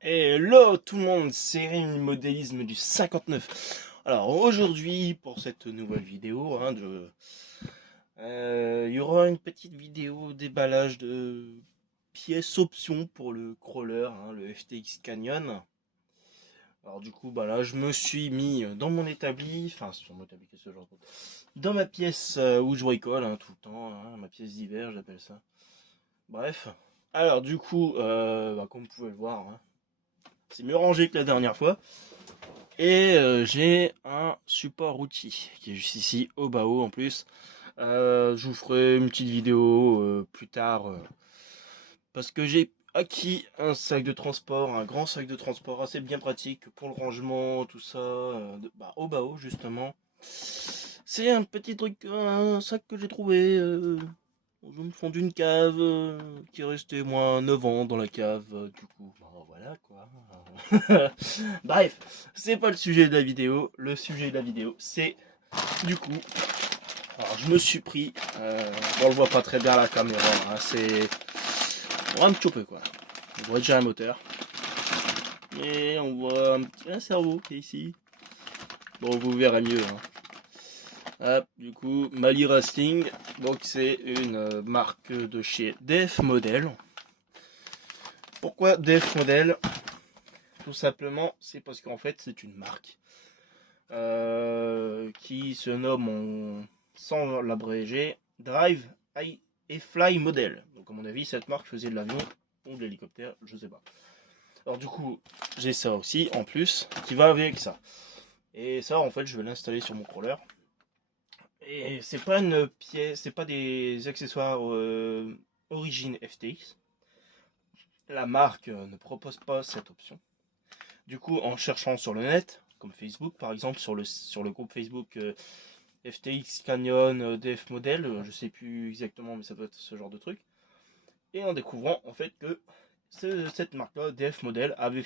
Hello tout le monde, c'est Rémi Modélisme du 59. Alors aujourd'hui, pour cette nouvelle vidéo, il y aura une petite vidéo déballage de pièces options pour le crawler, le FTX Canyon. Alors du coup, bah là, je me suis mis dans mon établi, enfin sur mon établi, qu'est-ce que je raconte, dans ma pièce où je bricole tout le temps, ma pièce d'hiver, j'appelle ça. Bref. Alors du coup, comme vous pouvez le voir, c'est mieux rangé que la dernière fois. Et j'ai un support outil qui est juste ici au bas haut en plus. Je vous ferai une petite vidéo plus tard parce que j'ai acquis un sac de transport, un grand sac de transport assez bien pratique pour le rangement, tout ça, au bas haut justement. C'est un petit truc, un sac que j'ai trouvé au fond d'une cave qui est resté moins 9 ans dans la cave. Du coup, voilà quoi. Bref, c'est pas le sujet de la vidéo. Le sujet de la vidéo, c'est du coup. Alors, je me suis pris. On le voit pas très bien à la caméra. C'est un petit peu quoi. On voit déjà un moteur. Et on voit un cerveau qui est ici. Bon, vous verrez mieux. Hop, du coup, Mali Racing. Donc, c'est une marque de chez Def Model. Pourquoi Def Model? Tout simplement, c'est parce qu'en fait, c'est une marque qui se nomme, sans l'abréger, Drive et Fly Model. Donc à mon avis, cette marque faisait de l'avion ou de l'hélicoptère, je sais pas. Alors du coup, j'ai ça aussi en plus qui va avec ça. Et ça, en fait, je vais l'installer sur mon crawler. Et c'est pas une pièce, c'est pas des accessoires origine FTX. La marque ne propose pas cette option. Du coup, en cherchant sur le net, comme Facebook par exemple, sur le groupe Facebook FTX Canyon DF Model, je sais plus exactement, mais ça doit être ce genre de truc. Et en découvrant en fait que cette marque-là, DF Model, avait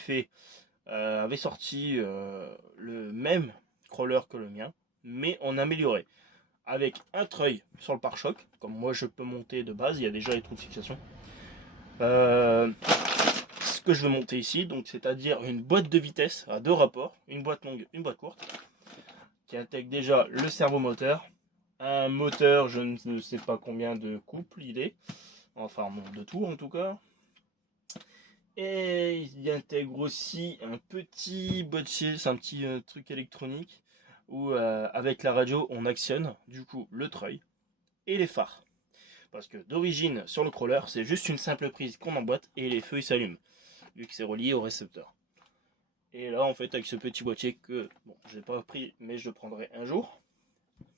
sorti le même crawler que le mien, mais en amélioré. Avec un treuil sur le pare-choc, comme moi je peux monter de base, il y a déjà les trous de fixation. Ce que je veux monter ici, donc c'est-à-dire une boîte de vitesse à deux rapports, une boîte longue, une boîte courte, qui intègre déjà le servomoteur, un moteur, je ne sais pas combien de couples il est, enfin de tout en tout cas. Et il intègre aussi un petit boîtier, c'est un petit truc électronique où avec la radio on actionne du coup le treuil et les phares. Parce que d'origine sur le crawler c'est juste une simple prise qu'on emboîte et les feux s'allument vu que c'est relié au récepteur. Et là en fait avec ce petit boîtier que bon j'ai pas pris mais je le prendrai un jour.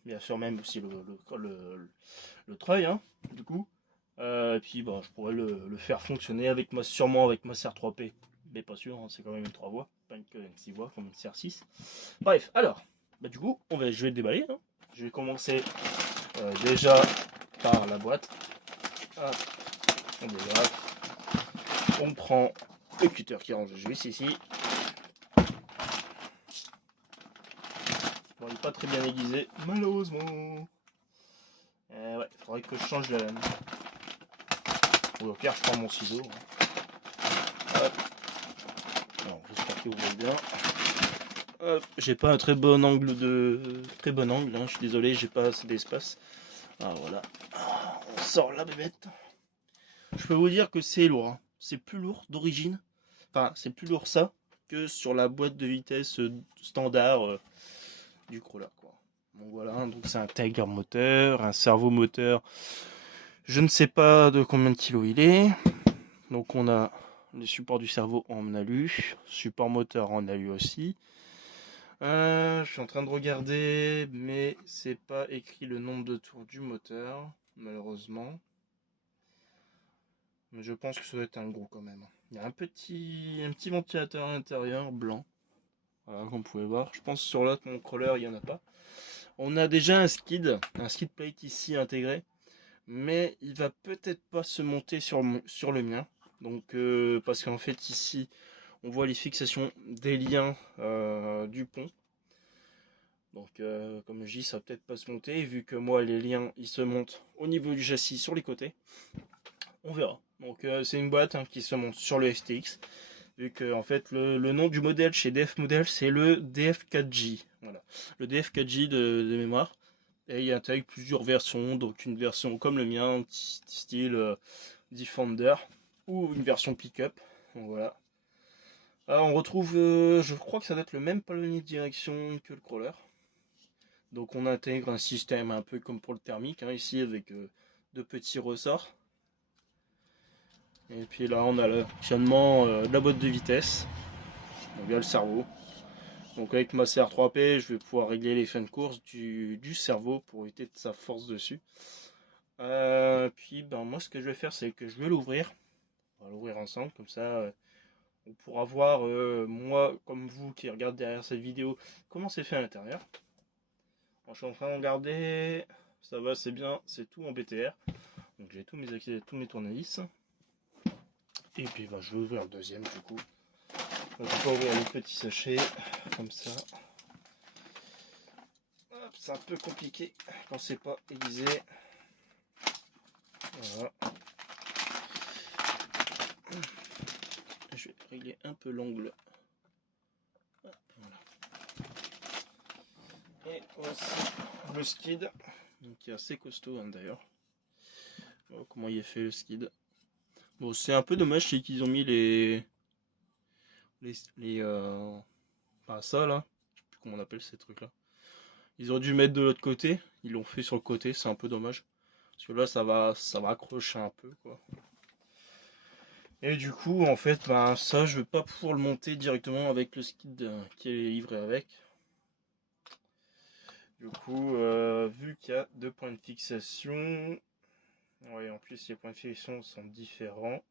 Bien sûr même aussi le treuil du coup. Et puis bah, je pourrais le faire fonctionner sûrement avec ma CR3P. Mais pas sûr, c'est quand même une 3 voies, pas une 6 voies comme une CR6. Bref, alors, du coup, je vais le déballer. Je vais commencer déjà par la boîte. Hop, on déballe. On prend le cutter qui range juste ici. Bon, il n'est pas très bien aiguisé, malheureusement. Ouais, il faudrait que je change la lame. Ou au pire, je prends mon ciseau. Hop. Alors, j'espère que vous voyez bien. J'ai pas un très bon angle je suis désolé, j'ai pas assez d'espace. Ah voilà. On sort la bébête. Je peux vous dire que c'est lourd. C'est plus lourd d'origine. Enfin, c'est plus lourd ça que sur la boîte de vitesse standard du crawler quoi. Donc voilà, donc ça intègre un moteur, un servo moteur. Je ne sais pas de combien de kilos il est. Donc on a les supports du cerveau en alu, support moteur en alu aussi. Je suis en train de regarder, mais c'est pas écrit le nombre de tours du moteur, malheureusement. Mais je pense que ça doit être un gros quand même. Il y a un petit ventilateur à l'intérieur, blanc. Voilà, comme vous pouvez voir. Je pense que sur l'autre, mon crawler, il n'y en a pas. On a déjà un skid plate ici intégré. Mais il va peut-être pas se monter sur le mien. Donc, parce qu'en fait, ici, on voit les fixations des liens du pont. Donc comme je dis, ça va peut-être pas se monter, vu que moi les liens ils se montent au niveau du châssis sur les côtés. On verra. Donc c'est une boîte qui se monte sur le FTX. vu que en fait le nom du modèle chez DF Model c'est le DF4J. Voilà, le DF4J de mémoire. Et il intègre plusieurs versions, donc une version comme le mien, style Defender, ou une version pick-up. Donc voilà. Alors on retrouve, je crois que ça doit être le même palonnier de direction que le crawler. Donc on intègre un système un peu comme pour le thermique, hein, ici avec deux petits ressorts. Et puis là on a le fonctionnement de la boîte de vitesse, donc via le cerveau. Donc avec ma CR3P, je vais pouvoir régler les fins de course du cerveau pour éviter de sa force dessus. Puis ben, moi ce que je vais faire c'est que je vais l'ouvrir. On va l'ouvrir ensemble, comme ça on pourra voir, moi comme vous qui regardez derrière cette vidéo, comment c'est fait à l'intérieur. Je suis en train de regarder, ça va, c'est bien, c'est tout en BTR. Donc j'ai tous mes tournevis. Et puis ben, je vais ouvrir le deuxième du coup. Donc, je vais ouvrir le petit sachet comme ça. C'est un peu compliqué quand c'est pas aiguisé. Voilà. Je vais régler un peu l'angle. Voilà. Et voici le skid, donc qui est assez costaud hein, d'ailleurs. Voilà comment il est fait le skid. Bon, c'est un peu dommage, c'est qu'ils ont mis pas ça là, je sais plus comment on appelle ces trucs là. Ils auraient dû le mettre de l'autre côté, ils l'ont fait sur le côté, c'est un peu dommage. Parce que là ça va accrocher un peu quoi. Et du coup en fait ben ça je vais pas pouvoir le monter directement avec le skid qui est livré avec. Du coup vu qu'il y a deux points de fixation, ouais en plus les points de fixation sont différents.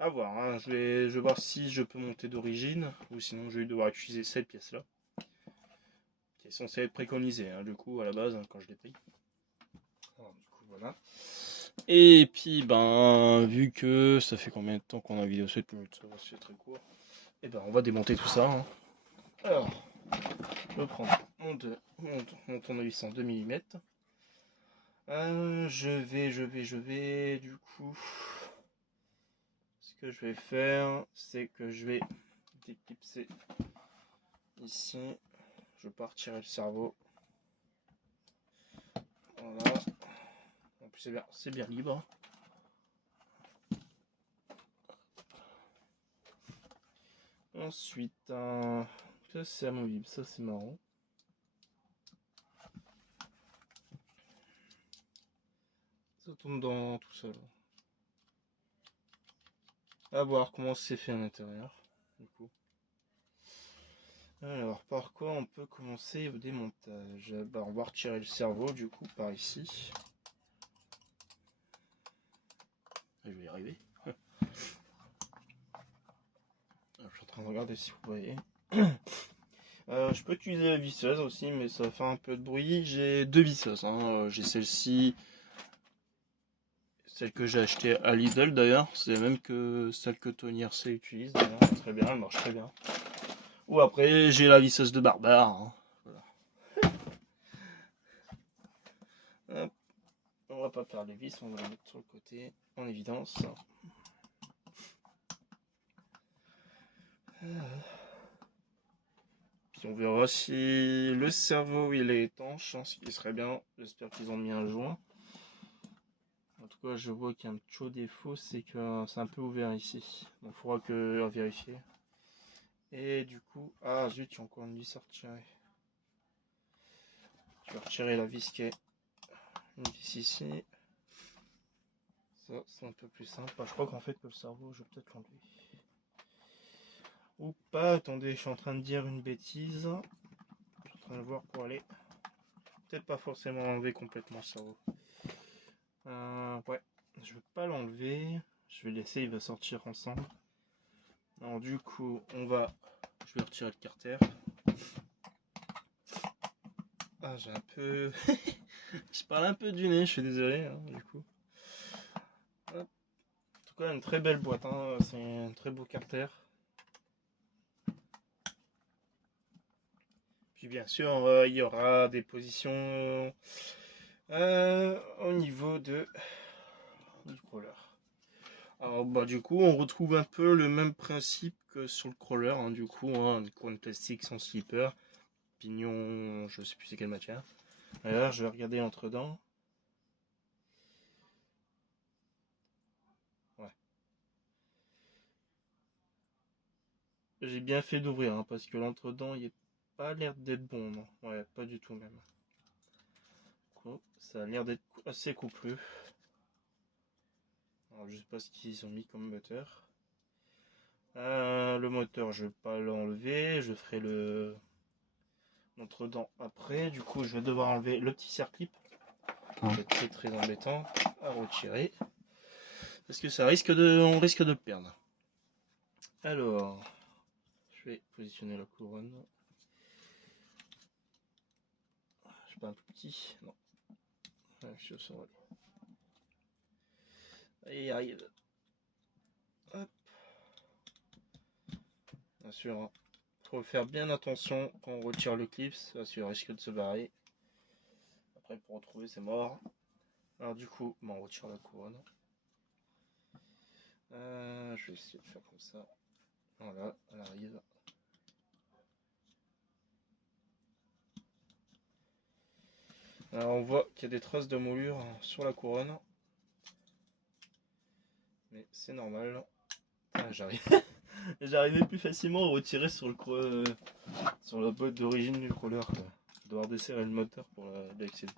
À voir, hein. Je vais voir si je peux monter d'origine ou sinon je vais devoir utiliser cette pièce là qui est censée être préconisée hein, du coup à la base hein, quand je l'étais. Alors, du coup voilà. Et puis ben vu que ça fait combien de temps qu'on a vidéo 7 minutes, ça va c'est très court. Et ben on va démonter tout ça. Hein. Alors je vais prendre mon tournevis en 2 mm. Je vais du coup. Ce que je vais faire, c'est que je vais déclipser ici. Je vais pas retirer le cerveau. Voilà. En plus c'est bien libre. Ensuite, ça c'est amovible, ça c'est marrant. Ça tourne dans tout seul. À voir comment c'est fait à l'intérieur. Du coup. Alors, par quoi on peut commencer le démontage? Bah, on va retirer le cerveau du coup par ici. Je vais y arriver. Je suis en train de regarder si vous voyez. Je peux utiliser la visseuse aussi, mais ça va faire un peu de bruit. J'ai deux visseuses. Hein. J'ai celle-ci, celle que j'ai achetée à Lidl d'ailleurs. C'est la même que celle que Tony RC utilise d'ailleurs. Très bien, elle marche très bien. Ou après, j'ai la visseuse de Barbare. Hein. Voilà. Hop. On va pas perdre les vis, on va les mettre sur le côté en évidence. Puis on verra si le cerveau il est étanche, hein, ce qui serait bien. J'espère qu'ils ont mis un joint. En tout cas, je vois qu'il y a un petit défaut, c'est que c'est un peu ouvert ici. Donc il faudra que vérifier. Et du coup, ah zut, il y a encore une vis à retirer. Je vais retirer la vis qui est une vis ici. Ça, c'est un peu plus simple. Je crois qu'en fait, que le cerveau, je vais peut-être l'enlever. Ou pas, attendez, je suis en train de dire une bêtise. Je suis en train de voir pour aller. Peut-être pas forcément enlever complètement le cerveau. Ouais, je vais pas l'enlever. Je vais laisser, il va sortir ensemble. Alors du coup, je vais retirer le carter. Ah, j'ai un peu... je parle un peu du nez, je suis désolé, hein, du coup. Hop. En tout cas, une très belle boîte, hein. C'est un très beau carter. Puis bien sûr, il y aura des positions au niveau du crawler. Alors bah du coup on retrouve un peu le même principe que sur le crawler, hein, du coup, hein, des coins de plastique sans slipper, pignon, je sais plus c'est quelle matière. Et là je vais regarder l'entre-dents. Ouais. J'ai bien fait d'ouvrir, hein, parce que l'entre-dents il est pas l'air d'être bon, non. Ouais, pas du tout même. Coup, ça a l'air d'être assez coupleux. Alors je sais pas ce qu'ils ont mis comme moteur. Le moteur je vais pas l'enlever, je ferai le l'entre-dents après. Du coup je vais devoir enlever le petit serre-clip. C'est très très embêtant à retirer. Parce que on risque de le perdre. Alors, je vais positionner la couronne. Je suis pas un tout petit, non. Ouais, je suis sur. Allez, il arrive. Hop. Bien sûr, hein. Faut faire bien attention quand on retire le clip, parce qu'il risque de se barrer. Après, pour retrouver, c'est mort. Alors, du coup, on retire la couronne. Je vais essayer de faire comme ça. Voilà, elle arrive. Alors, on voit qu'il y a des traces de moulure sur la couronne. Mais c'est normal. Ah, j'arrive. J'arrivais plus facilement à retirer sur sur la boîte d'origine du crawler. Devoir desserrer le moteur pour l'accéder.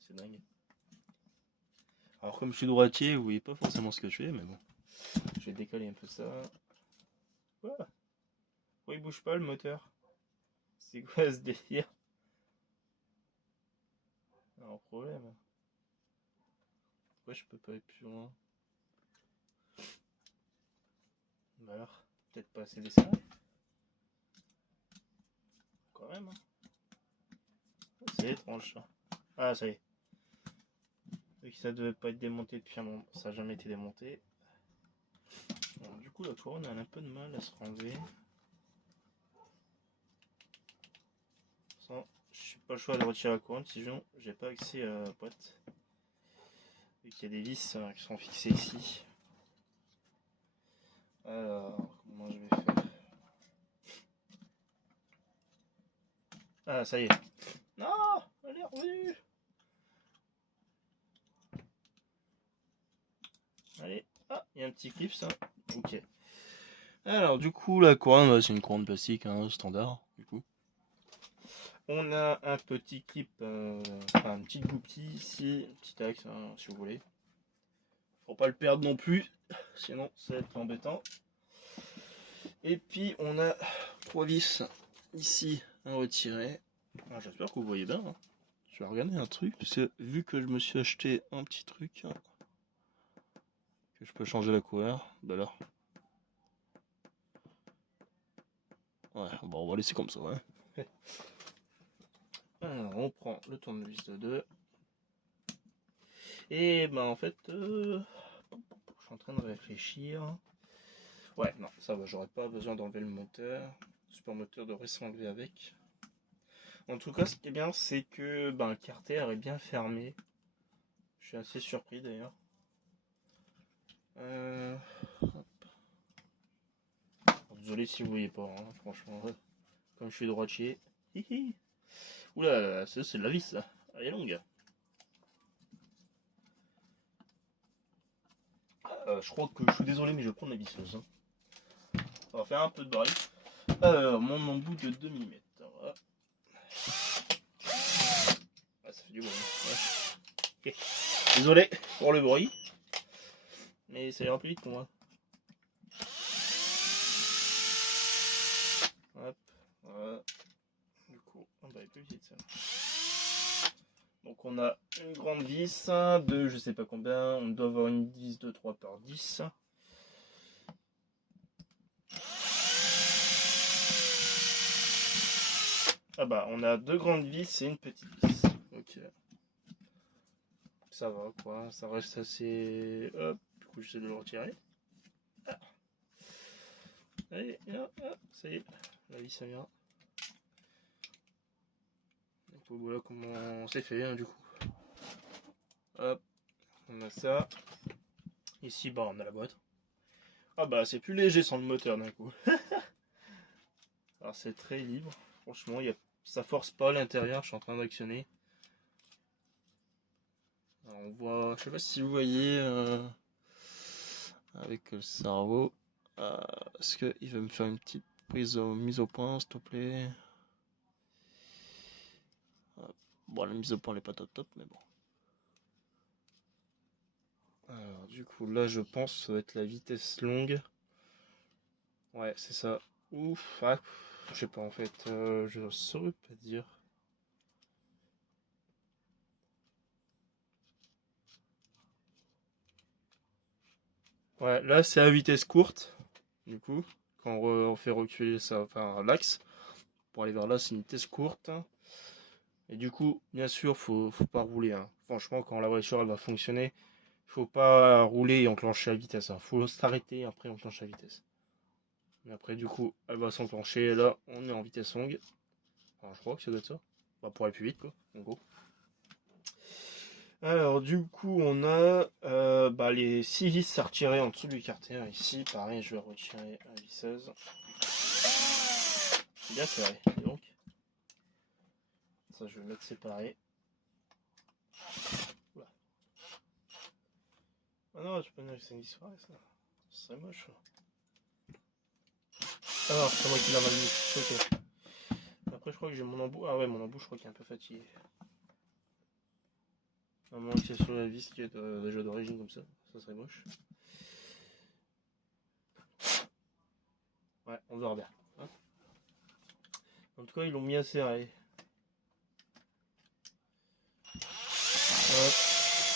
C'est dingue. Alors comme je suis droitier, vous voyez pas forcément ce que je fais, mais bon. Je vais décaler un peu ça. Pourquoi il bouge pas le moteur? C'est quoi ce délire? Alors problème. Pourquoi je peux pas aller plus loin? Bah alors, peut-être pas assez desserré. Quand même. Hein. C'est étrange ça. Ah ça y est. Vu que ça devait pas être démonté depuis un moment. Ça n'a jamais été démonté. Bon, du coup la couronne elle a un peu de mal à se renlever. Sans, je n'ai pas le choix de retirer la couronne, sinon j'ai pas accès à la boîte. Vu qu'il y a des vis qui sont fixées ici. Alors, comment je vais faire? Ah, ça y est. Non, elle est revenue. Allez, ah, il y a un petit clip ça. Ok. Alors, du coup, la couronne, c'est une couronne plastique, hein, standard, du coup. On a un petit clip, enfin, une petite goupille ici, un petit axe, hein, si vous voulez. Faut pas le perdre non plus, sinon ça va être embêtant. Et puis, on a 3 vis ici à retirer. Ah, j'espère que vous voyez bien. Hein. Je vais regarder un truc, parce que vu que je me suis acheté un petit truc, hein, que je peux changer la couleur, d'ailleurs. Ouais, bon, on va laisser comme ça, ouais. Alors, on prend le tournevis de 2. Et ben en fait, je suis en train de réfléchir. Ouais, non, ça va, j'aurais pas besoin d'enlever le moteur. Le super moteur devrait s'enlever avec. En tout cas, ce qui est bien, c'est que ben, le carter est bien fermé. Je suis assez surpris d'ailleurs. Désolé si vous voyez pas, hein, franchement, comme je suis droitier. Hihi. Oula, c'est de la vis, là. Elle est longue. Je crois que je suis désolé, mais je vais prendre la visseuse. Hein. On va faire un peu de bruit. Alors, mon embout de 2 mm. Voilà. Ah, ça fait du bruit. Ouais. Okay. Désolé pour le bruit. Mais ça ira plus vite pour moi. Hop, voilà. Du coup, on va aller plus vite ça. Donc on a une grande vis de je sais pas combien. On doit avoir une vis de 3 par 10. Ah bah, on a 2 grandes vis et une petite vis. Ok. Ça va quoi, ça reste assez... Hop, du coup j'essaie de le retirer. Ah. Allez, ah, ça y est, la vis ça vient. Donc voilà comment c'est fait hein, du coup. Hop, on a ça. Ici, bah on a la boîte. Ah bah c'est plus léger sans le moteur d'un coup. Alors c'est très libre. Franchement, ça force pas à l'intérieur, je suis en train d'actionner. Alors, on voit, je sais pas si vous voyez avec le cerveau. Est-ce qu'il va me faire une petite mise au point, s'il te plaît? Bon, la mise au point n'est pas top top, mais bon. Alors, du coup, là, je pense que ça va être la vitesse longue. Ouais, c'est ça. Ouf, ah, je sais pas en fait, je saurais pas dire. Ouais, là, c'est à vitesse courte, du coup, quand on fait reculer ça, enfin, l'axe. Pour aller vers là, c'est une vitesse courte. Et du coup, bien sûr, faut pas rouler, hein. Franchement, quand la voiture elle va fonctionner, faut pas rouler et enclencher la vitesse, hein. Faut s'arrêter et après enclencher la vitesse. Mais après, du coup, elle va s'enclencher. Et là, on est en vitesse longue. Enfin, je crois que ça doit être ça. Bah, pour aller plus vite, quoi, en gros. Alors, du coup, on a bah, les 6 vis à retirer en dessous du carter. Ici, pareil, je vais retirer la visseuse. C'est bien serré, donc. Ça, je vais mettre séparé. Oula. Ah non, tu peux dire que c'est une vis pareille, ça. Ce serait moche. Ah non, c'est moi qui l'a mal mis. Ok. Après, je crois que j'ai mon embout. Ah ouais, mon embout, je crois qu'il est un peu fatigué. À moins que c'est sur la vis qui est déjà d'origine comme ça serait moche. Ouais, on verra bien. Hein. En tout cas, ils l'ont bien serré. Hop.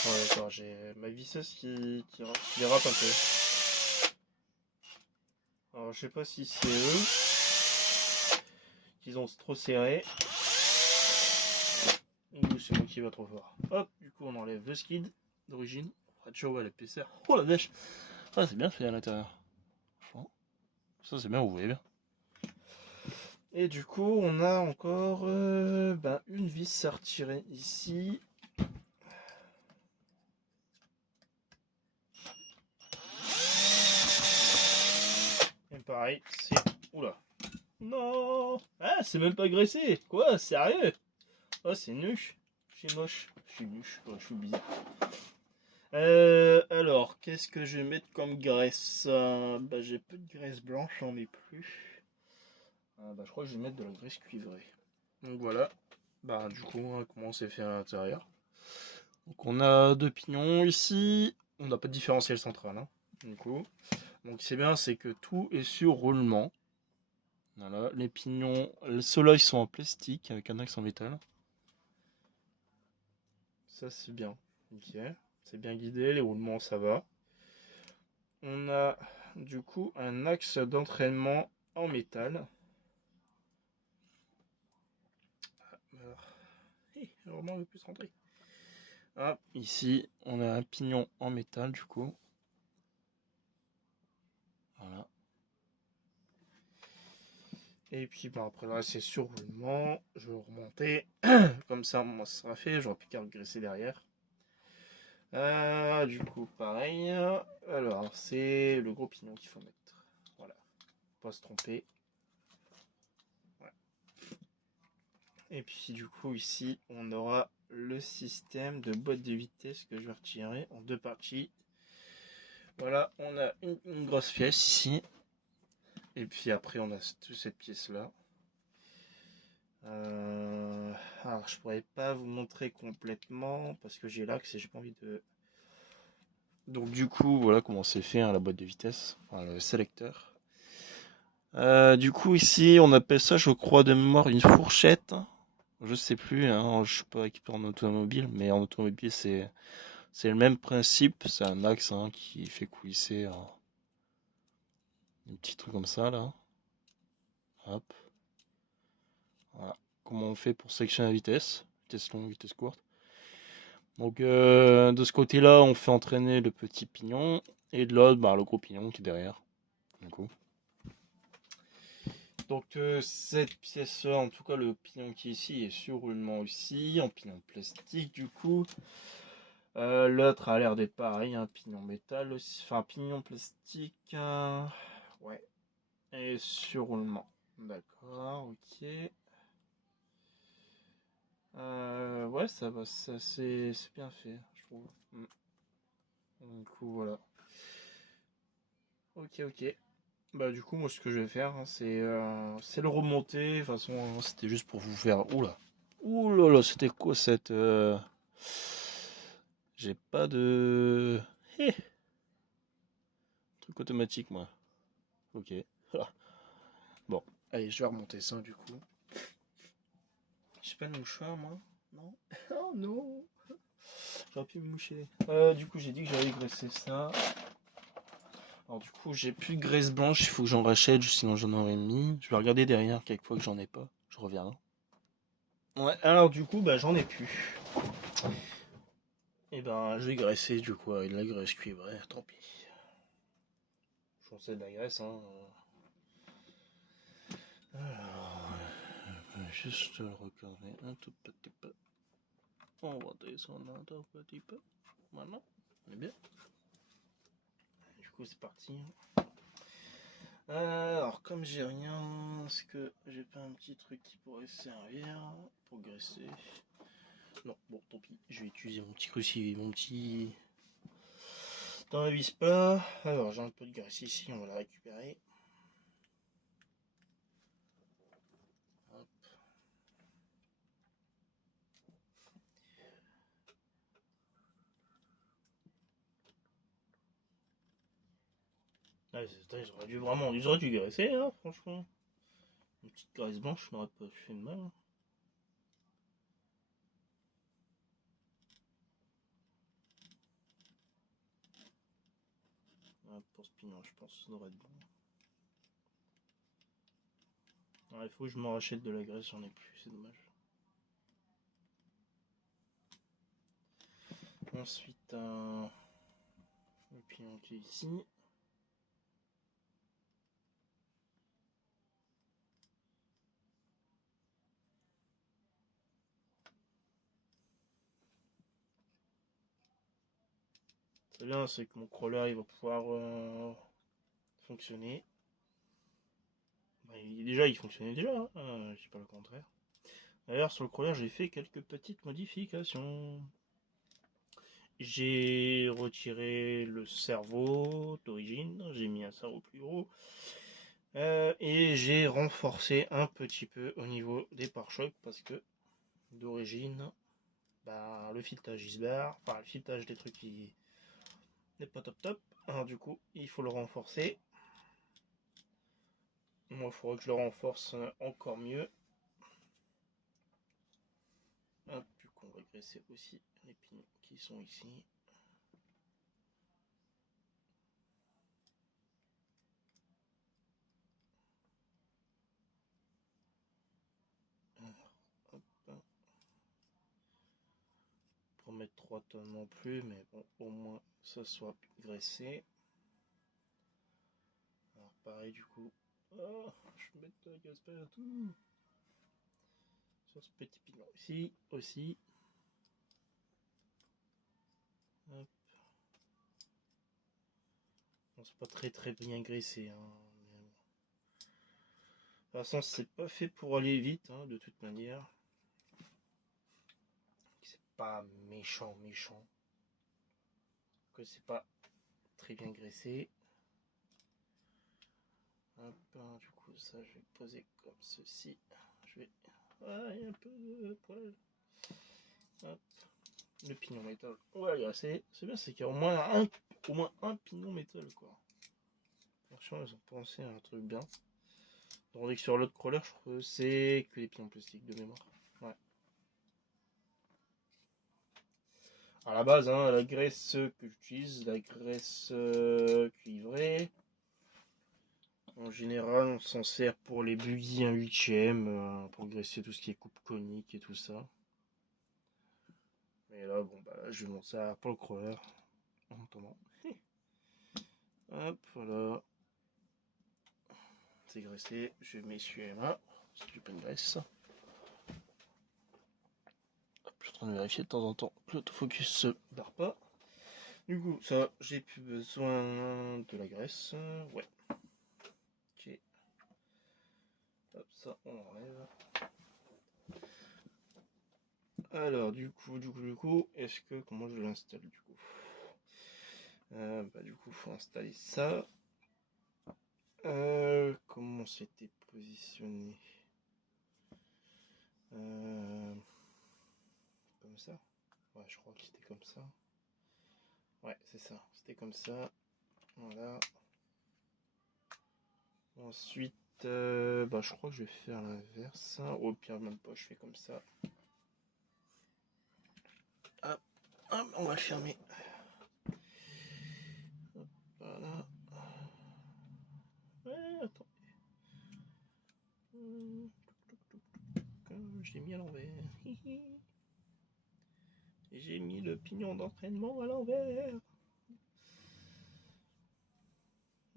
Ouais, d'accord, j'ai ma visseuse qui dérape un peu. Alors, je sais pas si c'est eux qui ont trop serré ou c'est moi qui va trop fort. Hop, du coup, on enlève le skid d'origine. On fera toujours l'épaisseur. Oh la vache! Ah, c'est bien fait à l'intérieur. Ça, c'est bien, vous voyez bien. Et du coup, on a encore une vis à retirer ici. Et pareil, c'est... Oula. Non. Ah, c'est même pas graissé. Quoi? Sérieux? Oh, c'est nuche. Je suis moche. Je suis nuche. Ouais, je suis bizarre. Alors, qu'est-ce que je vais mettre comme graisse? Bah, j'ai peu de graisse blanche, j'en ai plus. Bah, je crois que je vais mettre de la graisse cuivrée. Donc voilà. Bah, du coup, comment c'est fait à l'intérieur. Donc, on a deux pignons ici. On n'a pas de différentiel central, hein, du coup. Donc, c'est bien, c'est que tout est sur roulement. Voilà, les pignons, ceux-là ils sont en plastique avec un axe en métal. Ça c'est bien, ok. C'est bien guidé, les roulements ça va. On a du coup un axe d'entraînement en métal. Le roulement ne veut plus se rentrer. Ah, ici on a un pignon en métal du coup. Voilà. Et puis bah, après là c'est sur roulement. Je vais remonter. Comme ça moi ça sera fait. J'aurai plus qu'à regresser derrière. Du coup, pareil. Alors, c'est le gros pignon qu'il faut mettre. Voilà, pas se tromper. Ouais. Et puis, du coup, ici, on aura le système de boîte de vitesse que je vais retirer en deux parties. Voilà, on a une grosse pièce ici. Et puis après, on a toute cette pièce-là. Alors, je pourrais pas vous montrer complètement parce que j'ai l'axe et j'ai pas envie de. Donc, du coup, voilà comment c'est fait hein, la boîte de vitesse, enfin, le sélecteur. Du coup, ici, on appelle ça, je crois, de mémoire, une fourchette. Je sais plus, hein, je suis pas équipé en automobile, mais en automobile, c'est le même principe. C'est un axe hein, qui fait coulisser un petit truc comme ça, là. Hop. Voilà. Comment on fait pour sélectionner la vitesse? Vitesse longue, vitesse courte. Donc, de ce côté-là, on fait entraîner le petit pignon. Et de l'autre, bah, le gros pignon qui est derrière. Du coup. Donc cette pièce-là, en tout cas le pignon qui est ici, est sur roulement aussi, en pignon plastique du coup. L'autre a l'air d'être pareil, un pignon métal aussi, enfin pignon plastique. Ouais. Et surroulement. D'accord, ok. Ouais, ça va, ça c'est bien fait, je trouve. Du coup, voilà. Ok, ok. Bah du coup, moi ce que je vais faire, hein, c'est le remonter. De toute façon, hein, c'était juste pour vous faire. Oula. Oula, là, c'était quoi cette. J'ai pas de. Hé, truc automatique, moi. Ok. Ah. Bon, allez, je vais remonter ça du coup. J'ai pas de mouchoir, moi. Non. Oh non. J'aurais pu me moucher. Du coup, j'ai dit que j'allais graisser ça. Alors du coup, j'ai plus de graisse blanche, il faut que j'en rachète, sinon j'en aurais mis. Je vais regarder derrière quelquefois que j'en ai pas. Je reviens. Ouais, alors du coup, bah j'en ai plus. Et ben, je vais graisser du coup avec de la graisse cuivrée, tant pis. J'en sais de la graisse, hein. Alors, je vais juste le regarder un tout petit peu. On va descendre un tout petit peu. Voilà, on est bien. Du coup, c'est parti. Alors, comme j'ai rien, est-ce que j'ai pas un petit truc qui pourrait servir pour graisser? Non, bon, tant pis, je vais utiliser mon petit crucifix, mon petit tournevis plat. Alors, j'ai un peu de graisse ici, on va la récupérer. Hop. Ah, ils auraient dû graisser, hein, franchement. Une petite graisse blanche n'aurait pas fait de mal. Ah, pour ce pignon, je pense que ça devrait être bon. Alors, il faut que je me rachète de la graisse, j'en ai plus, c'est dommage. Ensuite, le pignon qui est ici. C'est bien, c'est que mon crawler il va pouvoir fonctionner. Bah, déjà, il fonctionnait déjà, hein, je dis pas le contraire. D'ailleurs, sur le crawler, j'ai fait quelques petites modifications. J'ai retiré le cerveau d'origine, j'ai mis un cerveau plus gros. Et j'ai renforcé un petit peu au niveau des pare-chocs parce que d'origine, bah, le filetage il se barre, enfin le filetage des trucs qui n'est pas top top. Alors du coup, il faut le renforcer. Moi, il faudrait que je le renforce encore mieux. Hop, du coup, on va graisser aussi les pignons qui sont ici. Hop. Pour mettre 3 tonnes non plus, mais bon, au moins ça soit graissé. Alors pareil du coup. Oh, je vais mettre la graisse partout. Sur ce petit pignon ici aussi. Hop. Bon, c'est pas très bien graissé. Hein, mais bon. De toute façon, c'est pas fait pour aller vite, hein, de toute manière. C'est pas méchant. Que c'est pas très bien graissé. Hop, hein, du coup, ça, je vais poser comme ceci. Je vais. Ah, il y a un peu de poil. Hop. Le pignon métal. Ouais, c'est bien, c'est qu'il y a au moins un pignon métal, quoi. Franchement, ils ont pensé à un truc bien. Tandis que sur l'autre crawler, je trouve que c'est que des pignons plastiques de mémoire. Ouais. À la base, hein, la graisse que j'utilise, la graisse cuivrée. En général, on s'en sert pour les buggy 1/8, pour graisser tout ce qui est coupe conique et tout ça. Et là, bon, bah, là, je vais monter ça pour le crawler. En attendant. Hop, voilà. C'est graissé. Je vais m'essuyer là. Parce que j'ai pas de graisse. Hop, en train de vérifier de temps en temps que l'autofocus se barre pas. Du coup, ça, j'ai plus besoin de la graisse. Ouais. Ok. Hop, ça, on enlève. Alors, du coup, est-ce que, comment je l'installe du coup? Du coup, faut installer ça. Comment c'était positionné? Comme ça? Ouais, je crois que c'était comme ça. Ouais, c'est ça, c'était comme ça. Voilà. Ensuite, je crois que je vais faire l'inverse. Au pire, même pas, je fais comme ça. Hop, hop, on va le fermer. Hop, voilà. Ouais, attends. J'ai mis à l'envers. J'ai mis le pignon d'entraînement à l'envers.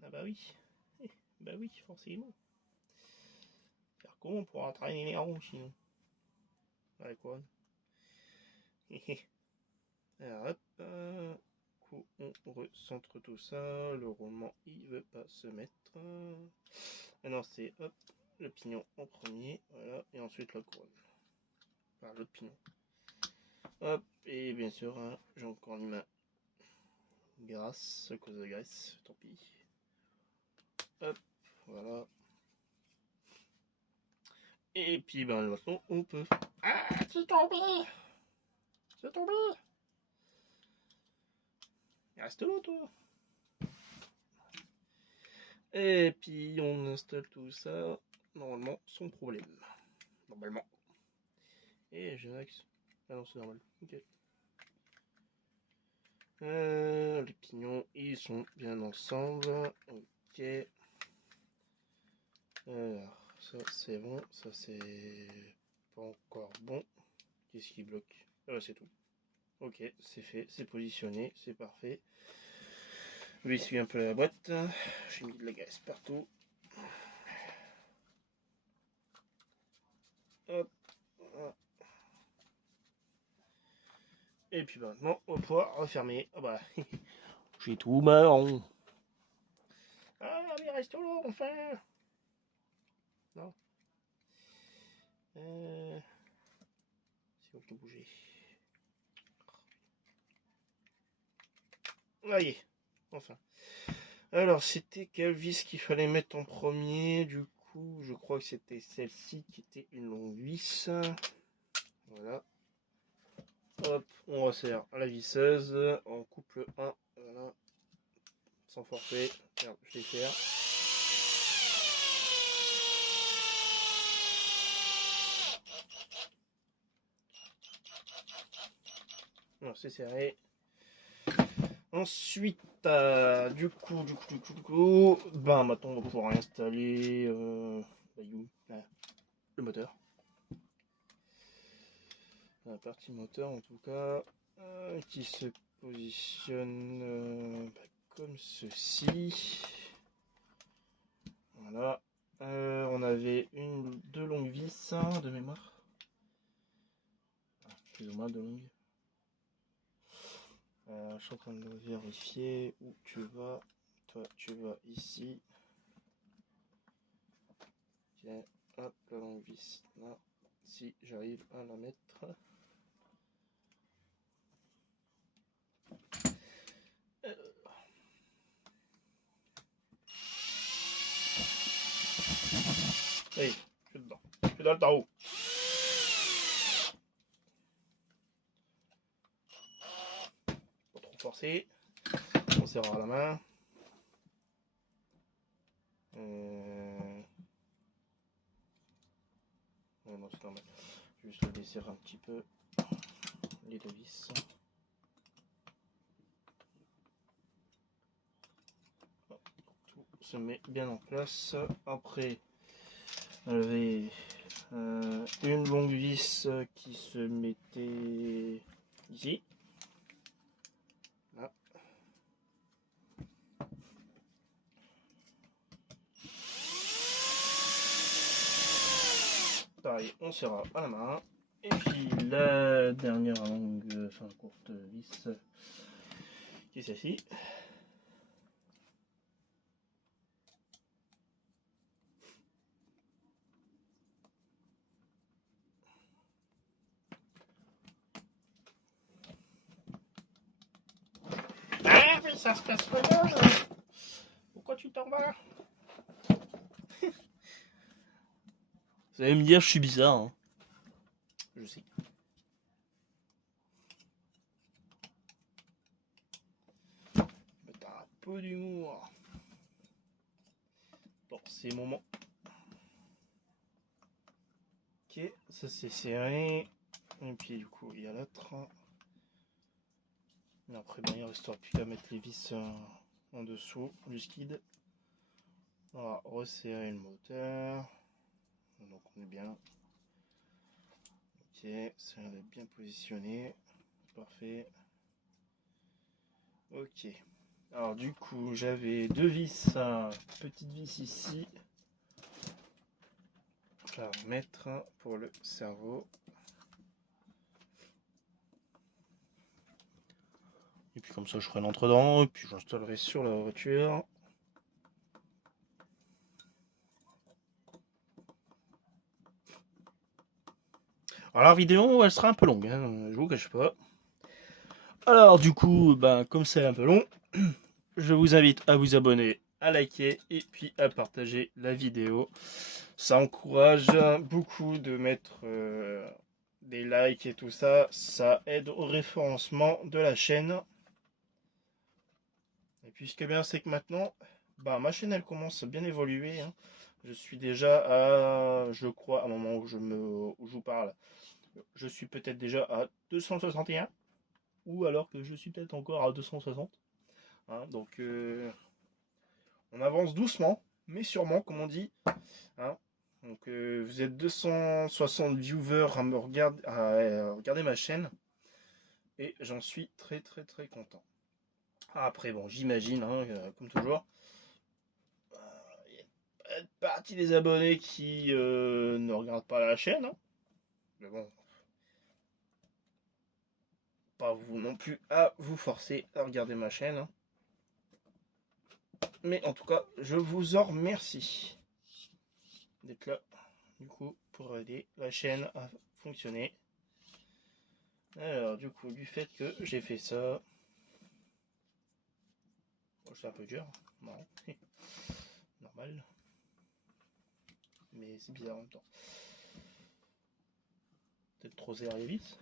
Ah bah oui. Bah oui, forcément. Faire comment pour entraîner les ronds sinon? Ouais, quoi. Alors hop, coup, on recentre tout ça. Le roulement il veut pas se mettre. Ah non, c'est hop, le pignon en premier, voilà, et ensuite la couronne. Enfin, l'autre pignon. Hop, et bien sûr, hein, j'ai encore mis ma graisse, à cause de la graisse, tant pis. Hop, voilà. Et puis, maintenant, on peut. Ah, c'est tombé! C'est tombé! Reste là, toi! Et puis, on installe tout ça, normalement, sans problème. Normalement. Et j'ai un axe. Ah non, c'est normal. Ok. Les pignons, ils sont bien ensemble. Ok. Alors, ça c'est bon, ça c'est pas encore bon. Qu'est-ce qui bloque? Ah bah c'est tout. Ok, c'est fait, c'est positionné, c'est parfait. Je vais essuyer un peu la boîte. J'ai mis de la graisse partout. Hop. Voilà. Et puis maintenant, on va pouvoir refermer. Ah bah, j'ai tout marron. Ah, mais reste là, enfin. Non. C'est bon, peut bouger. Ah, y est. Enfin. Alors, c'était quelle vis qu'il fallait mettre en premier? Du coup, je crois que c'était celle-ci qui était une longue vis. Voilà. Hop, on resserre la visseuse. On coupe le 1. Voilà. Sans forcer. Merde, je vais faire. Non, c'est serré. Ensuite, du coup, maintenant on va pouvoir installer le moteur. La partie moteur en tout cas, qui se positionne comme ceci. Voilà. On avait deux longues vis de mémoire. Plus ou moins deux longues. Je suis en train de vérifier où tu vas. Toi, tu vas ici. Tiens, hop, la longue vis là. Si j'arrive à la mettre. Oui, je suis dedans. Je suis dans le tarot. Pas trop forcer. On serrera la main. Non, c'est normal. Juste le desserrer un petit peu. Les deux vis. Tout se met bien en place. Après, on avait une longue vis qui se mettait ici. Là. Pareil, on serra à la main. Et puis la dernière longue, enfin courte vis qui est celle-ci. Ah mais ça se casse pas là. Pourquoi tu t'en vas? Vous allez me dire je suis bizarre, hein. Je sais. Mais t'as un peu d'humour dans ces moments. Ok, ça c'est serré. Et puis du coup il y a l'autre. Et après ben, il ne restera plus qu'à mettre les vis en dessous du skid. On va resserrer le moteur. Donc on est bien. Ok, ça a l'air d'être bien positionné. Parfait. Ok. Alors du coup j'avais deux vis, petite vis ici. Je vais la remettre pour le cerveau. Et puis comme ça je ferai l'entre-dents et puis j'installerai sur la voiture. Alors la vidéo elle sera un peu longue, hein, je vous cache pas. Alors du coup, ben, comme c'est un peu long, je vous invite à vous abonner, à liker et puis à partager la vidéo. Ça encourage beaucoup de mettre des likes et tout ça. Ça aide au référencement de la chaîne. Et puis ce qui est bien, c'est que maintenant, bah, ma chaîne elle commence à bien évoluer, hein. Je suis déjà à, je crois, à un moment où je vous parle, je suis peut-être déjà à 261. Ou alors que je suis peut-être encore à 260. Hein, donc on avance doucement, mais sûrement, comme on dit. Hein. Donc vous êtes 260 viewers à me regarder, à regarder ma chaîne. Et j'en suis très très très content. Après, bon, j'imagine, hein, comme toujours, il y a une partie des abonnés qui ne regardent pas la chaîne. Hein. Mais bon, pas vous non plus à vous forcer à regarder ma chaîne. Hein. Mais en tout cas, je vous en remercie d'être là, du coup, pour aider la chaîne à fonctionner. Alors, du coup, du fait que j'ai fait ça, bon, c'est un peu dur, non, normal, mais c'est bizarre en même temps. Peut-être trop serré vite.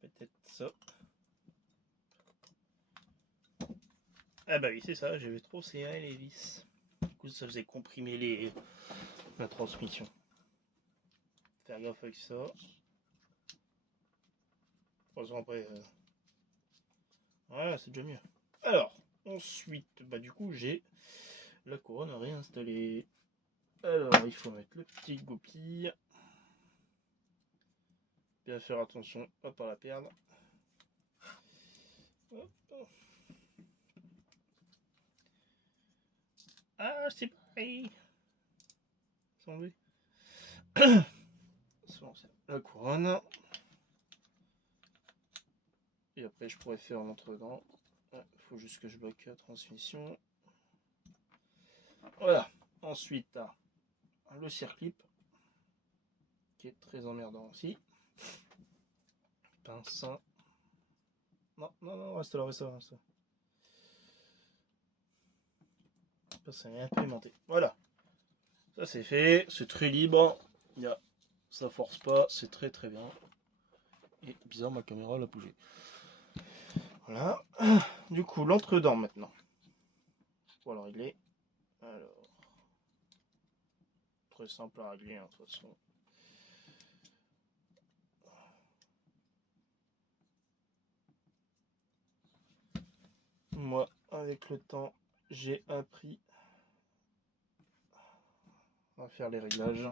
Peut-être ça. Ah bah oui, c'est ça, j'avais trop serré les vis. Du coup, ça faisait comprimer la transmission. Faire gaffe avec ça. Heureusement après, voilà, c'est déjà mieux. Alors, ensuite, bah du coup, j'ai la couronne à réinstaller. Alors, il faut mettre le petit goupille. Bien faire attention à pas la perdre. Hop. Ah, c'est pareil. Sans la couronne. Et après, je pourrais faire l'entre-dents. Il faut juste que je bloque la transmission. Voilà. Ensuite, le circlip qui est très emmerdant aussi. Pince. Non, non, non, reste là, reste là, reste là. Ça est un peu aimanté. Voilà. Ça c'est fait. C'est très libre. Ça force pas. C'est très très bien. Et bizarre, ma caméra l'a bougé. Voilà. Du coup, l'entre-dents maintenant. Pour le régler. Alors. Très simple à régler, hein, de toute façon. Moi, avec le temps, j'ai appris à faire les réglages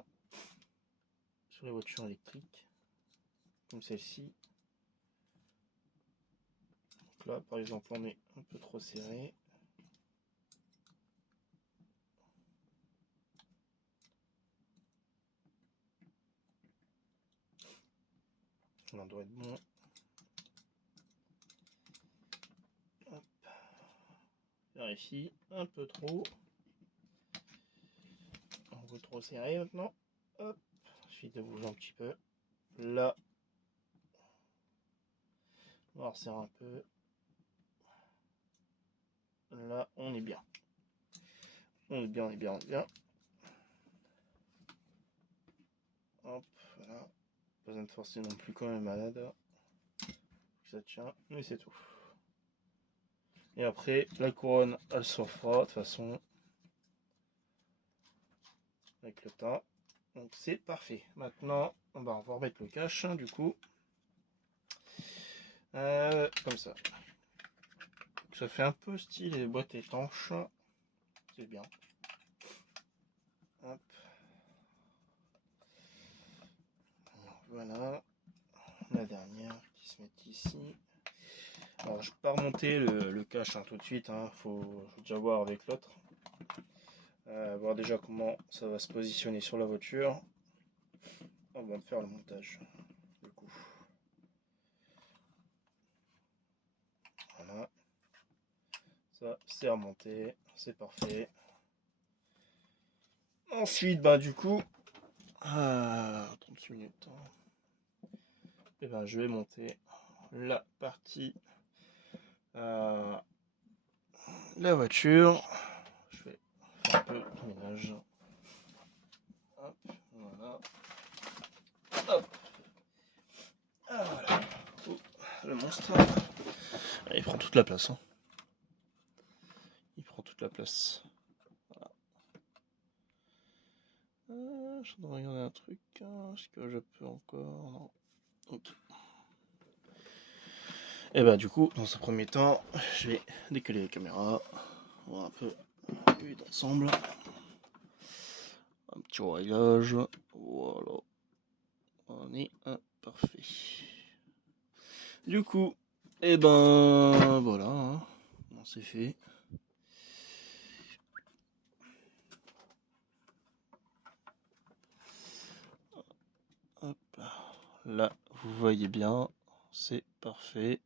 sur les voitures électriques, comme celle-ci. Donc là, par exemple, on est un peu trop serré. On doit être bon. Hop. Vérifie un peu trop. On veut trop serré maintenant. Hop. Suffit de bouger un petit peu. Là. On va resserrer un peu. Là, on est bien. On est bien, on est bien, on est bien. Hop, voilà. Pas besoin de forcer non plus quand même malade. Ça tient, mais c'est tout. Et après, la couronne, elle s'en fera de toute façon. Avec le temps. Donc c'est parfait. Maintenant, on va remettre le cache, du coup. Comme ça. Ça fait un peu style boîte étanche. C'est bien. Hop. Voilà. La dernière qui se met ici. Alors je ne vais pas remonter le cache tout de suite. Faut déjà voir avec l'autre. Voir déjà comment ça va se positionner sur la voiture avant de faire le montage. Du coup. Voilà. Ça c'est remonté. C'est parfait. Ensuite, bah du coup, 36 minutes. Et ben je vais monter la partie la voiture. Je vais faire un peu de ménage. Hop, voilà. Hop. Ah, voilà. Oh, le monstre. Il prend toute la place. Hein. Il prend toute la place. Voilà. Je dois regarder un truc. Est-ce que je peux encore? Non. Ok. Et bah du coup, dans un premier temps, je vais décaler la caméra. Voir un peu vue d'ensemble. Un petit réglage. Voilà. On est parfait. Du coup, et ben voilà. Hein. Bon, c'est fait. Hop. Là, vous voyez bien. C'est parfait.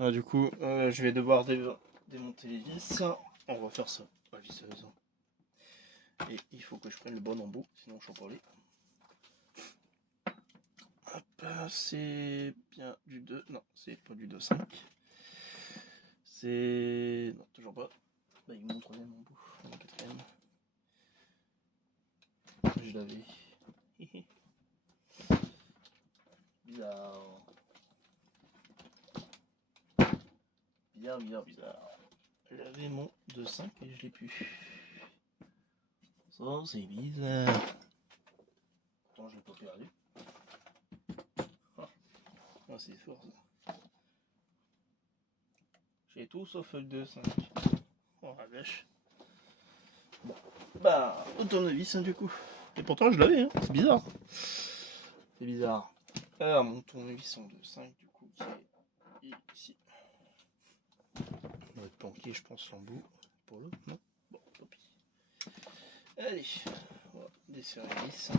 Du coup, je vais devoir démonter les vis. On va faire ça. La visseuse. Et il faut que je prenne le bon embout, sinon je suis pas allé. Hop, c'est bien du 2. Non, c'est pas du 2,5. C'est. Non, toujours pas. Bah, il montre le troisième embout. Le quatrième. Je l'avais. Bizarre. Bizarre. J'avais mon 2,5 et je l'ai plus. Ça, c'est bizarre. Attends, je l'ai pas perdu. Ah, c'est fort ça. J'ai tout sauf le 2,5. Oh la vache. Bon. Bah, au tournevis du coup. Et pourtant je l'avais, hein. C'est bizarre. C'est bizarre. Alors mon tournevis en 2,5 du coup qui est ici. On va être planqué je pense l'embout pour l'autre, non? Bon, tant pis. Allez, on va desserrer la vis.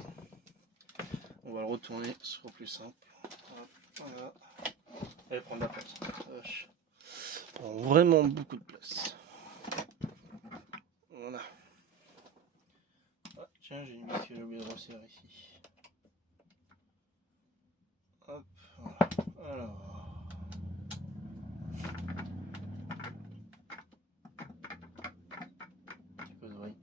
On va le retourner, ce sera plus simple. Voilà. Elle prend de la place. Vache. Prend vraiment beaucoup de place. Voilà. Ah, tiens, j'ai une vis que j'ai oublié de resserrer ici. Hop, voilà. Alors. C'est quoi ce bruit?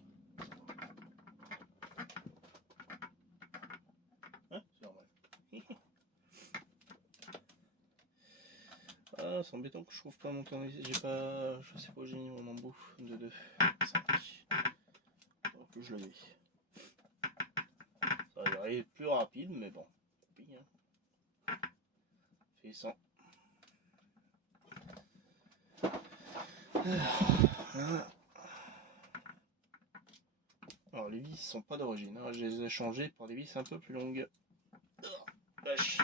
Hein? C'est normal. Ah, c'est embêtant que je trouve pas mon tournevis. J'ai pas. Je sais pas où j'ai mis mon embout de 2,5. Alors que je l'avais. Ça aurait été plus rapide, mais bon. Hein. Fait 100. Voilà. Alors les vis sont pas d'origine, hein. Je les ai changées par des vis un peu plus longues. Oh, vache.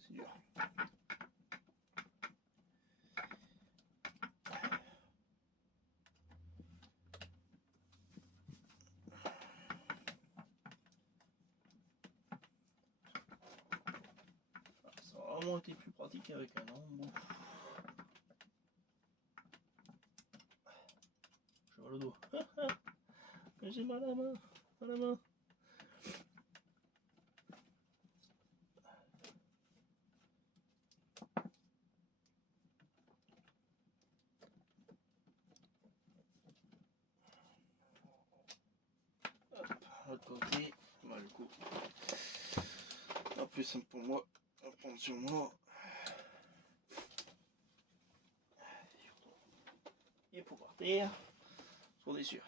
C'est dur. ont été plus pratiques avec un embout. J'ai mal au dos. J'ai mal à la main. À la main. L'autre côté, bah, du coup, un peu simple pour moi à prendre sur moi. Il faut partir, on est sûr.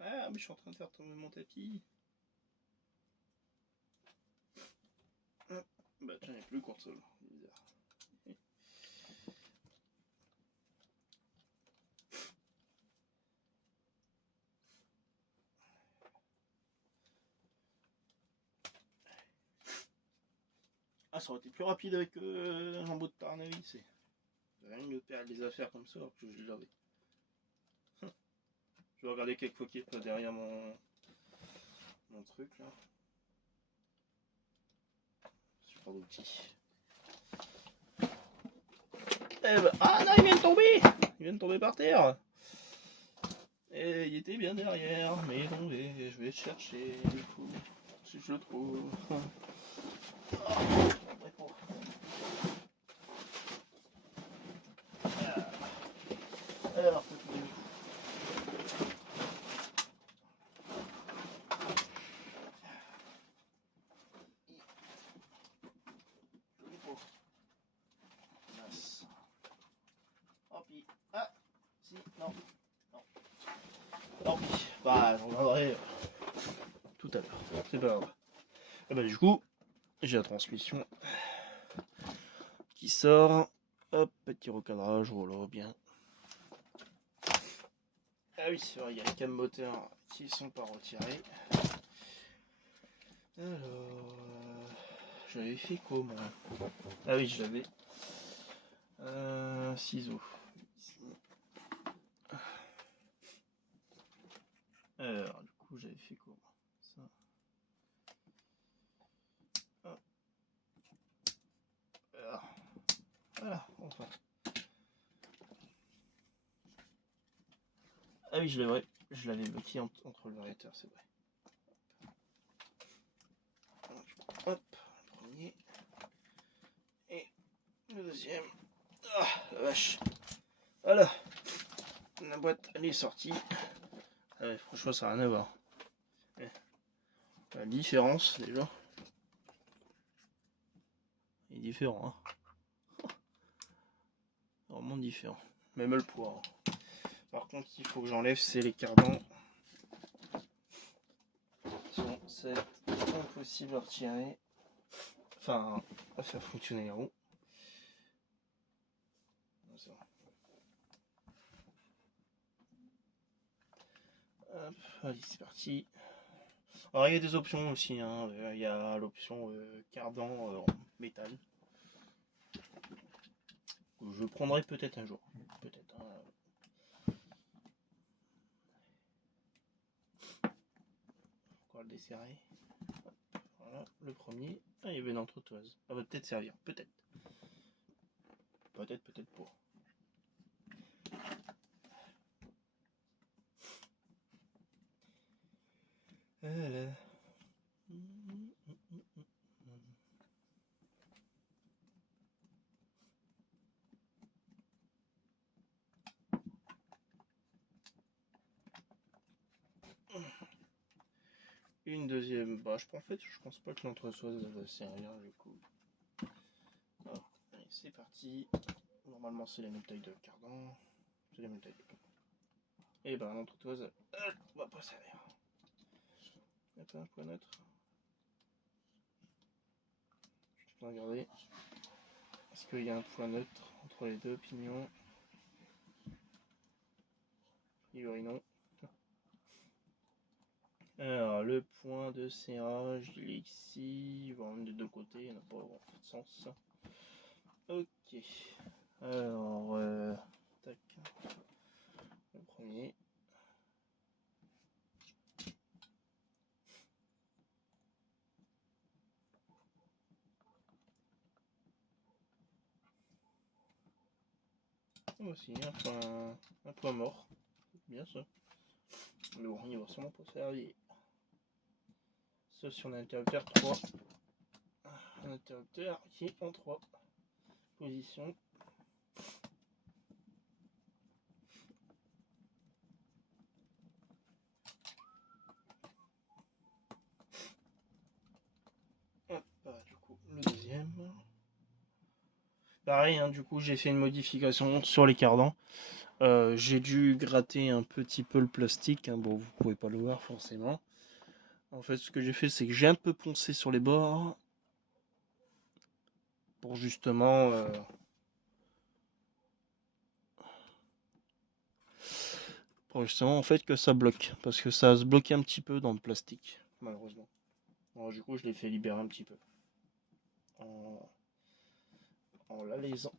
Ah, mais je suis en train de faire tomber mon tapis. Hop. Bah, tiens, il n'est plus console, bizarre. Ah, ça aurait été plus rapide avec un embout de tournevis. C'est rien de perdre les affaires comme ça alors que je l'avais. Je vais regarder quelques fois qu'il est derrière mon truc là. Super d'outils. Eh ben, ah non, il vient de tomber! Il vient de tomber par terre! Et il était bien derrière, mais il est tombé. Je vais le chercher, du coup, si je le trouve. Alors, ah, si, non, non. Tant pis. Bah, j'en reviendrai tout à l'heure. C'est pas grave. Et bah, du coup, j'ai la transmission qui sort. Hop, petit recadrage, voilà, bien. Ah oui, c'est vrai, il y a les cams moteurs qui sont pas retirés. Alors, j'avais fait comment? Ah oui, je l'avais. Ciseaux. Alors, du coup, j'avais fait comment? Ça. Hop. Alors, voilà, enfin. Ah oui, je l'avais bloqué entre le variateur, c'est vrai. Hop, le premier. Et le deuxième. Ah, la vache. Voilà. La boîte, elle est sortie. Ah ouais, franchement, ça n'a rien à voir. La différence, déjà. Il est différent, hein. Vraiment différent. Même le poids. Hein. Par contre, il faut que j'enlève, c'est les cardans. C'est impossible à retirer. Enfin, à faire fonctionner les roues. Hop, allez, c'est parti. Alors, il y a des options aussi. Hein. Il y a l'option cardan en métal. Que je prendrai peut-être un jour. Peut-être. Hein. Encore le desserrer. Voilà, le premier. Ah, il y avait une entretoise. Ça va peut-être servir. Peut-être. Peut-être, peut-être pas. Voilà. Une deuxième. Bah, en fait, je pense pas que l'entrechoise va servir du coup. Alors, allez, c'est parti. Normalement, c'est la même taille de cardan. C'est la même taille de cardan. Et ben, l'entretoise, elle va pas servir. Attends, un point neutre. Je vais regarder. Est-ce qu'il y a un point neutre entre les deux pignons? Oui, non. Alors, le point de serrage, il est ici, voire même des deux côtés, il n'a pas vraiment de sens. Ok. Alors, tac. Le premier. Aussi un point mort. Bien ça. Mais bon, il va sûrement pas servir. Sauf si on a un interrupteur 3. Un interrupteur qui est en 3 positions. Hop, du coup, le deuxième. Pareil, hein, du coup, j'ai fait une modification sur les cardans. J'ai dû gratter un petit peu le plastique. Hein, bon, vous pouvez pas le voir forcément. En fait, ce que j'ai fait, c'est que j'ai un peu poncé sur les bords pour justement en fait que ça bloque, parce que ça se bloquait un petit peu dans le plastique, malheureusement. Alors, du coup, je l'ai fait libérer un petit peu en l'alaisant.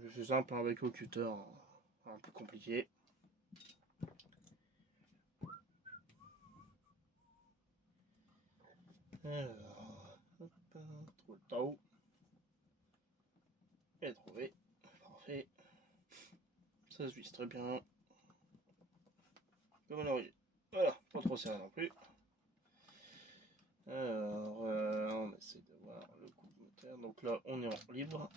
Je fais simple avec le cutter, un peu compliqué. Alors, hop, trouve le tao. Et trouvé. Parfait. Ça se visse très bien. Comme à l'origine. Voilà, pas trop serré non plus. Alors, on essaie de voir le coup de moteur. Donc là, on est en libre.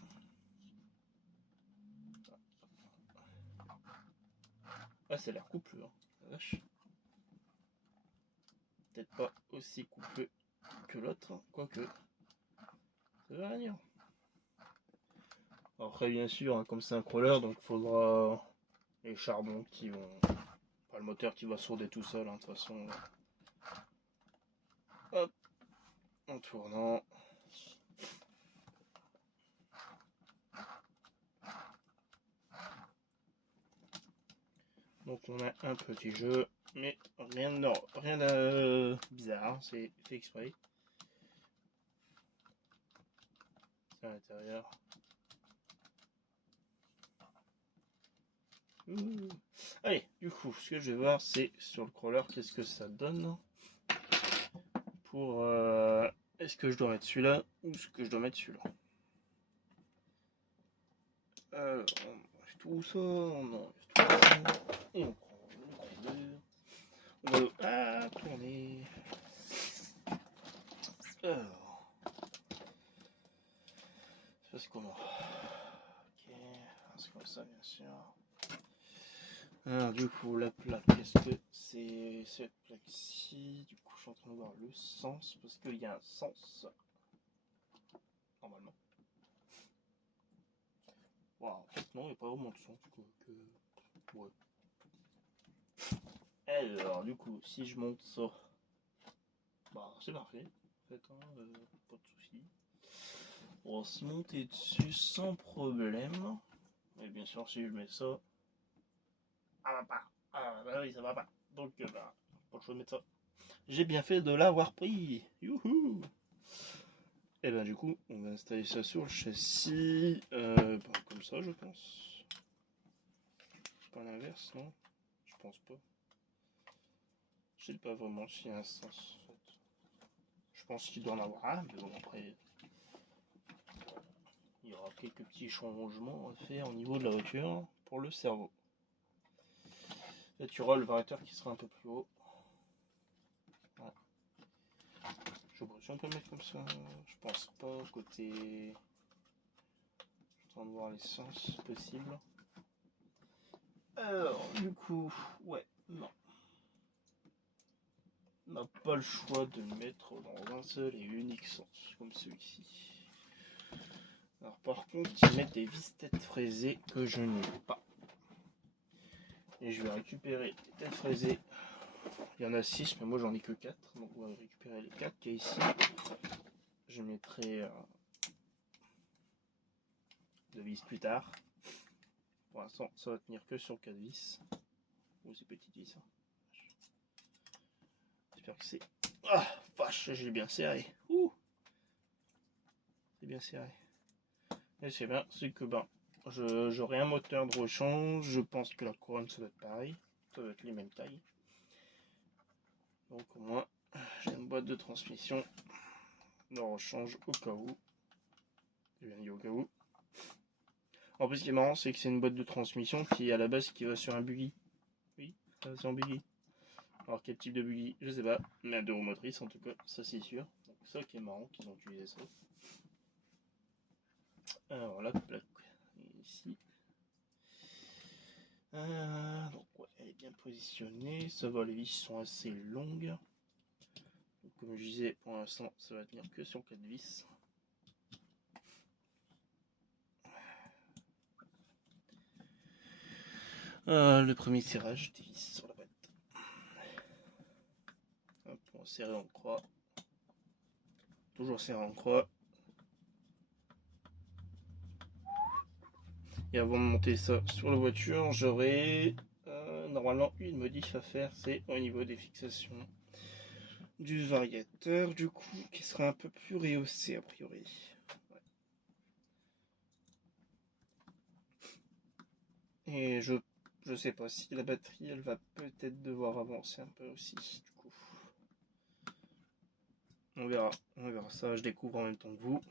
Ah, ça a l'air coupleux, hein. La vache. Peut-être pas aussi coupleux que l'autre, quoique. Ça va rien. Après, bien sûr, hein, comme c'est un crawler, donc il faudra les charbons qui vont. Pas le moteur qui va sourder tout seul, hein, de toute façon. Hop, en tournant. Donc on a un petit jeu, mais rien de bizarre, c'est fait exprès. C'est à l'intérieur. Allez, du coup, ce que je vais voir, c'est sur le crawler, qu'est-ce que ça donne pour... est-ce que je dois mettre celui-là ou est-ce que je dois mettre celui-là? Alors, on enlève tout ça, on enlève tout ça, et on prend le crawler. On va tourner. Alors, ça c'est comment? Ok, c'est comme ça, bien sûr. Alors, du coup, la plaque, qu'est-ce que c'est cette plaque-ci? Du coup, je suis en train de voir le sens, parce qu'il y a un sens, normalement. Wow, en fait, non, il n'y a pas vraiment de sens, quoi. Ouais. Alors, du coup, si je monte ça, bah, c'est parfait, en fait, hein, pas de soucis. On va se monter dessus sans problème. Et bien sûr, si je mets ça, ça va pas. Ah, bah oui, ça va pas. Donc, bah, pas le choix de mettre ça. J'ai bien fait de l'avoir pris. Youhou! Et ben du coup, on va installer ça sur le châssis, comme ça, je pense. C'est pas l'inverse, non? Je pense pas. Je sais pas vraiment s'il y a un sens. En fait. Je pense qu'il doit en avoir un, mais bon après, il y aura quelques petits changements à faire au niveau de la voiture pour le cerveau. Là, tu auras le variateur qui sera un peu plus haut. Ouais. Je sais pas si on peut le mettre comme ça. Je pense pas. Côté, je suis en train de voir les sens possibles. Alors, du coup, ouais, non. On n'a pas le choix de le mettre dans un seul et unique sens, comme celui-ci. Alors par contre, ils mettent des vis têtes fraisées que je n'ai pas. Et je vais récupérer les têtes fraisées. Il y en a 6, mais moi j'en ai que 4. Donc on va récupérer les 4 qu'il y a ici. Je mettrai de vis plus tard. Pour l'instant, ça va tenir que sur 4 vis. Ou ces petites vis. Hein. J'espère que c'est... Ah, vache, j'ai bien serré. Ouh, c'est bien serré. Et c'est bien, c'est que ben, j'aurai un moteur de rechange. Je pense que la couronne, ça doit être pareil. Ça doit être les mêmes tailles. Donc au moins, j'ai une boîte de transmission de rechange au cas où. J'ai bien dit au cas où. En plus, ce qui est marrant, c'est que c'est une boîte de transmission qui, à la base, qui va sur un buggy. Oui, ça va sur un buggy. Alors, quel type de buggy, je sais pas. Mais à deux roues motrices, en tout cas, ça c'est sûr. Donc, ça qui est marrant qu'ils ont utilisé ça. Alors, la plaque, ici. Donc, ouais, elle est bien positionnée. Ça va, les vis sont assez longues. Donc, comme je disais, pour l'instant, ça va tenir que sur 4 vis. Le premier serrage des vis sur la boîte. Hop, on va serrer en croix. Toujours serré en croix. Et avant de monter ça sur la voiture, j'aurai normalement une modif à faire, c'est au niveau des fixations du variateur, du coup, qui sera un peu plus rehaussé a priori. Ouais. Et je sais pas si la batterie, elle va peut-être devoir avancer un peu aussi, du coup. On verra ça, je découvre en même temps que vous.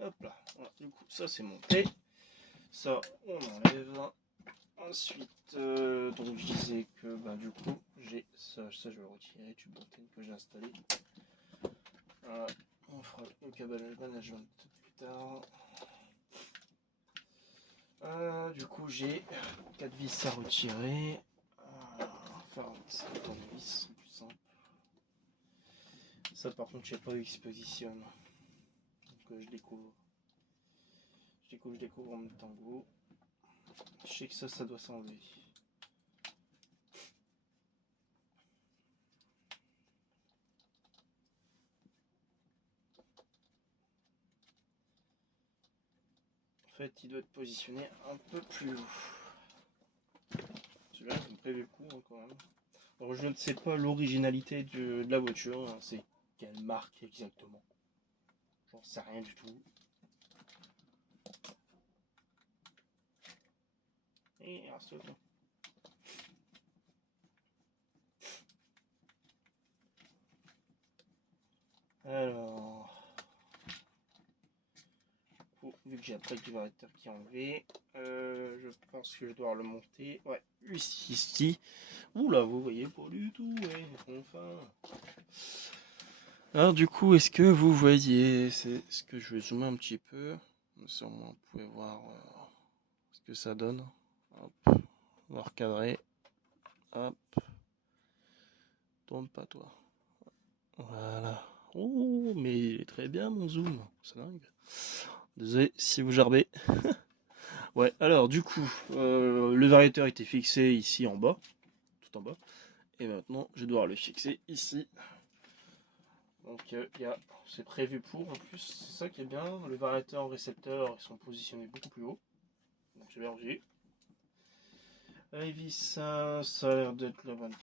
Hop là, voilà, du coup, ça c'est monté. Ça, on enlève. Ensuite, donc je disais que du coup, j'ai ça, je vais le retirer, tube d'antenne que j'ai installé. On fera le câble management plus tard. Du coup, j'ai 4 vis à retirer. Enfin, c'est pas des vis, c'est plus simple. Ça, par contre, je sais pas où il se positionne. Donc, je découvre. Je découvre en même temps que vous. Je sais que ça doit s'enlever. En fait, il doit être positionné un peu plus haut. Celui-là, c'est prévu pour quand même. Alors, je ne sais pas l'originalité de la voiture, hein, c'est quelle marque exactement. J'en sais rien du tout. Et ensuite, alors, vu que j'ai la plaque du variateur qui est enlevée, je pense que je dois le monter. Ouais, ici. Oula, vous voyez pas du tout, ouais, enfin. Alors du coup, est-ce que vous voyez, c'est ce que je vais zoomer un petit peu, au moins vous pouvez voir ce que ça donne. Hop, on va recadrer. Hop, tourne pas toi. Voilà. Oh, mais il est très bien mon zoom, c'est dingue. Désolé si vous jarbez. Ouais, alors du coup, le variateur était fixé ici en bas, tout en bas. Et maintenant, je vais devoir le fixer ici. Donc c'est prévu pour, en plus, c'est ça qui est bien. Le variateur et le récepteur, ils sont positionnés beaucoup plus haut. Donc j'ai bien revu. Les vis, ça a l'air d'être la bonne